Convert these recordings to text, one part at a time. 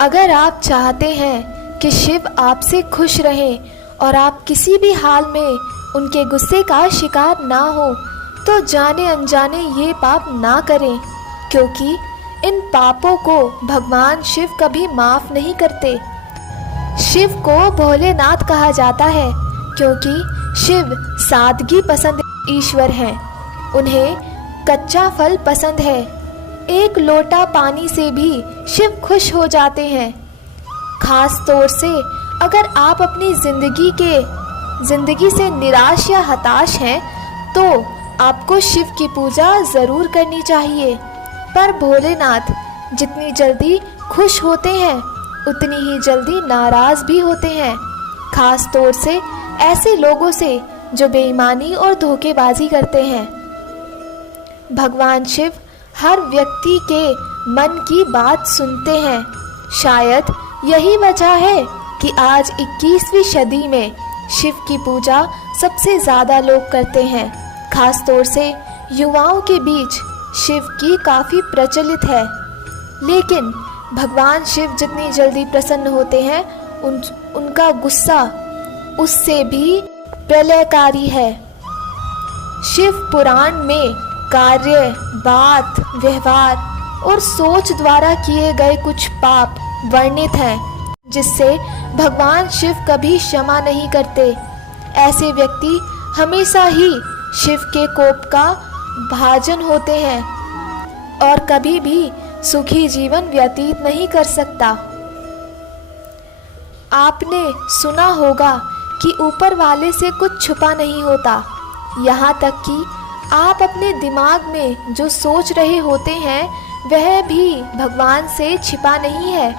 अगर आप चाहते हैं कि शिव आपसे खुश रहें और आप किसी भी हाल में उनके गुस्से का शिकार ना हो, तो जाने अनजाने ये पाप ना करें, क्योंकि इन पापों को भगवान शिव कभी माफ़ नहीं करते। शिव को भोलेनाथ कहा जाता है क्योंकि शिव सादगी पसंद ईश्वर हैं। उन्हें कच्चा फल पसंद है। एक लोटा पानी से भी शिव खुश हो जाते हैं। खास तौर से अगर आप अपनी ज़िंदगी से निराश या हताश हैं, तो आपको शिव की पूजा ज़रूर करनी चाहिए। पर भोलेनाथ जितनी जल्दी खुश होते हैं, उतनी ही जल्दी नाराज़ भी होते हैं, खास तौर से ऐसे लोगों से जो बेईमानी और धोखेबाजी करते हैं। भगवान शिव हर व्यक्ति के मन की बात सुनते हैं। शायद यही वजह है कि आज 21वीं सदी में शिव की पूजा सबसे ज़्यादा लोग करते हैं। खास तौर से युवाओं के बीच शिव की काफ़ी प्रचलित है। लेकिन भगवान शिव जितनी जल्दी प्रसन्न होते हैं, उनका गुस्सा उससे भी प्रलयकारी है। शिव पुराण में कार्य, बात, व्यवहार और सोच द्वारा किए गए कुछ पाप वर्णित हैं, जिससे भगवान शिव कभी क्षमा नहीं करते। ऐसे व्यक्ति हमेशा ही शिव के कोप का भाजन होते हैं और कभी भी सुखी जीवन व्यतीत नहीं कर सकता। आपने सुना होगा कि ऊपर वाले से कुछ छुपा नहीं होता। यहाँ तक कि आप अपने दिमाग में जो सोच रहे होते हैं, वह भी भगवान से छिपा नहीं है।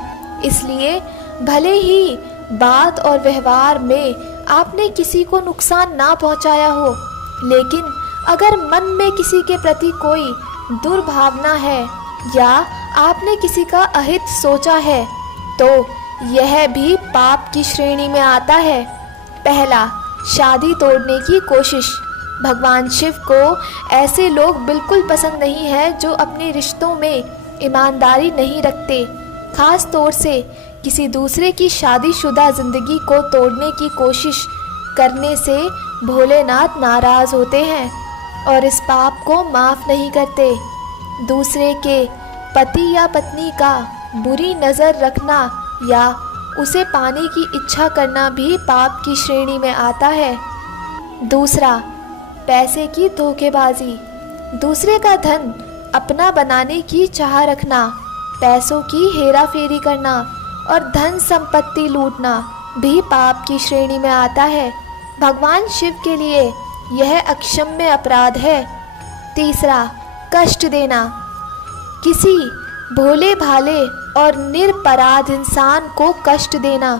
इसलिए भले ही बात और व्यवहार में आपने किसी को नुकसान ना पहुंचाया हो, लेकिन अगर मन में किसी के प्रति कोई दुर्भावना है या आपने किसी का अहित सोचा है, तो यह भी पाप की श्रेणी में आता है। पहला, शादी तोड़ने की कोशिश। भगवान शिव को ऐसे लोग बिल्कुल पसंद नहीं है जो अपने रिश्तों में ईमानदारी नहीं रखते। खास तौर से किसी दूसरे की शादीशुदा ज़िंदगी को तोड़ने की कोशिश करने से भोलेनाथ नाराज़ होते हैं और इस पाप को माफ़ नहीं करते। दूसरे के पति या पत्नी का बुरी नज़र रखना या उसे पाने की इच्छा करना भी पाप की श्रेणी में आता है। दूसरा, पैसे की धोखेबाजी। दूसरे का धन अपना बनाने की चाह रखना, पैसों की हेरा फेरी करना और धन संपत्ति लूटना भी पाप की श्रेणी में आता है। भगवान शिव के लिए यह अक्षम्य अपराध है। तीसरा, कष्ट देना। किसी भोले भाले और निरपराध इंसान को कष्ट देना,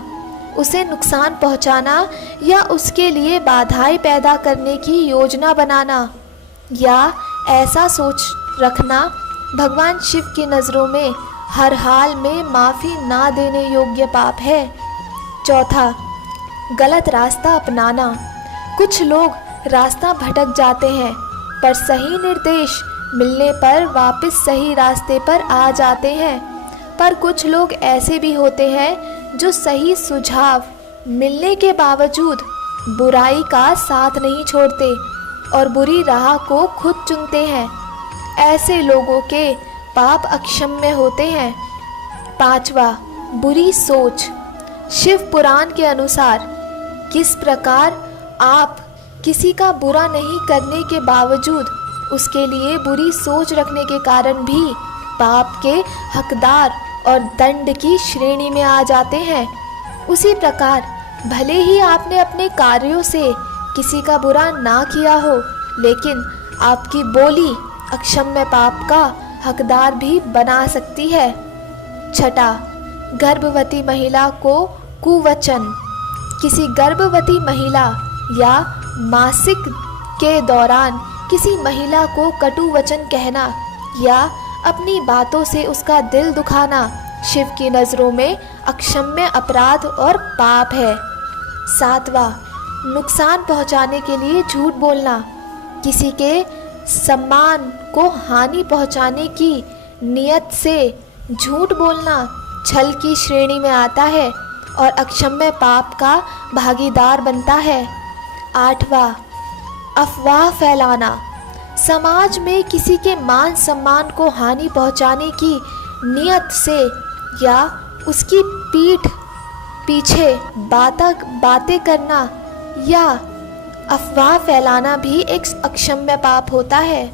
उसे नुकसान पहुंचाना या उसके लिए बाधाएं पैदा करने की योजना बनाना या ऐसा सोच रखना भगवान शिव की नज़रों में हर हाल में माफ़ी ना देने योग्य पाप है। चौथा, गलत रास्ता अपनाना। कुछ लोग रास्ता भटक जाते हैं, पर सही निर्देश मिलने पर वापस सही रास्ते पर आ जाते हैं। पर कुछ लोग ऐसे भी होते हैं जो सही सुझाव मिलने के बावजूद बुराई का साथ नहीं छोड़ते और बुरी राह को खुद चुनते हैं। ऐसे लोगों के पाप अक्षम्य होते हैं। पांचवा, बुरी सोच। शिव पुराण के अनुसार किस प्रकार आप किसी का बुरा नहीं करने के बावजूद उसके लिए बुरी सोच रखने के कारण भी पाप के हकदार और दंड की श्रेणी में आ जाते हैं, उसी प्रकार भले ही आपने अपने कार्यों से किसी का बुरा ना किया हो, लेकिन आपकी बोली अक्षम्य पाप का हकदार भी बना सकती है। छठा, गर्भवती महिला को कुवचन। किसी गर्भवती महिला या मासिक के दौरान किसी महिला को कटु वचन कहना या अपनी बातों से उसका दिल दुखाना शिव की नज़रों में अक्षम्य अपराध और पाप है। सातवां, नुकसान पहुंचाने के लिए झूठ बोलना। किसी के सम्मान को हानि पहुंचाने की नियत से झूठ बोलना, छल की श्रेणी में आता है और अक्षम्य पाप का भागीदार बनता है। 8वां, अफवाह फैलाना। समाज में किसी के मान सम्मान को हानि पहुंचाने की नियत से या उसकी पीठ पीछे बातें करना या अफवाह फैलाना भी एक अक्षम्य पाप होता है।